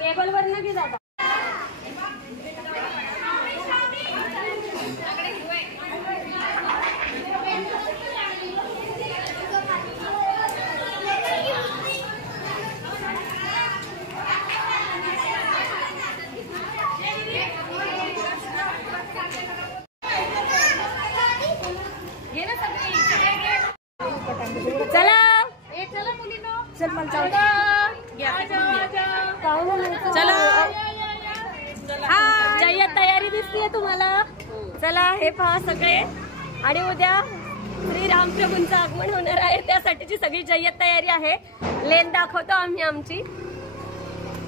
Table वर न घे दादा. चला चला मुलीनो चल मला चला. हा जय्यत तयारी दिसतीये तुम्हाला. चला हे पहा सगळे. आणि उद्या श्री रामप्रभूंचं आगमन होणार आहे त्यासाठीची सगळी जय्यत तयारी आहे. लेन दाखवतो आम्ही आमची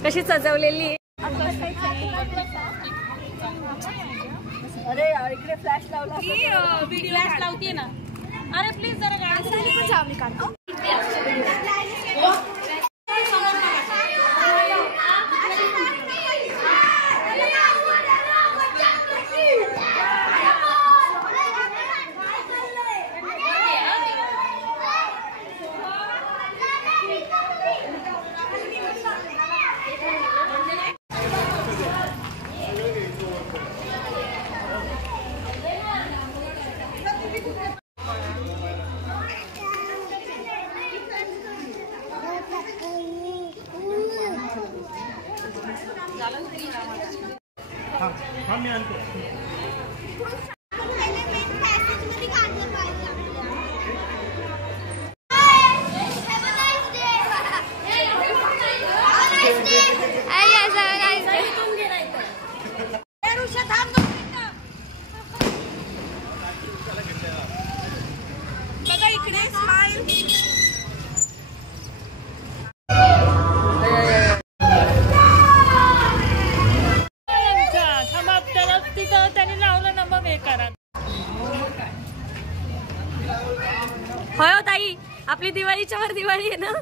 कशी सजवलेली. अरे इकडे फ्लॅश लावला. फ्लॅश लावतीये ना. अरे प्लीज जरा गाडी पण सावली काढतो. मी आणतो. बघा इकडे स्माइल. होय ताई आपली दिवाळीच्या वर दिवाळी आहे ना.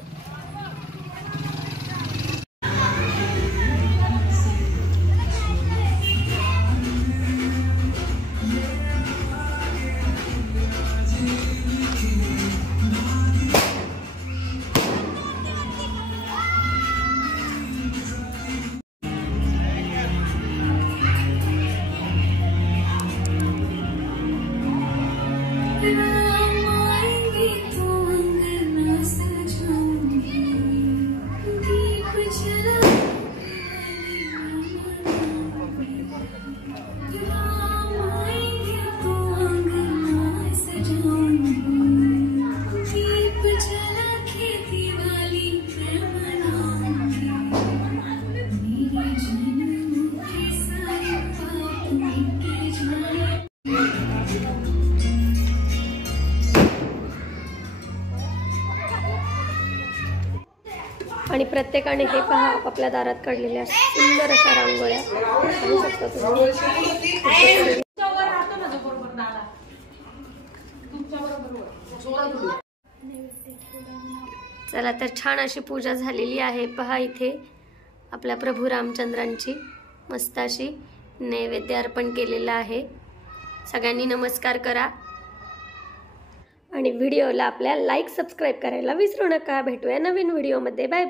आणि प्रत्येकाने हे पहा आपापल्या दारात काढलेल्या सुंदर अशा रांगोळ्या पाहू शकता तुम्ही. चला तर छान अशी पूजा झालेली आहे. पहा इथे आपल्या प्रभू रामचंद्रांची मस्त अशी नैवेद्य अर्पण केलेला आहे. सगळ्यांनी नमस्कार करा आणि व्हिडिओला आपल्या लाईक सबस्क्राईब करायला विसरू नका. भेटूया नवीन व्हिडिओमध्ये. बाय.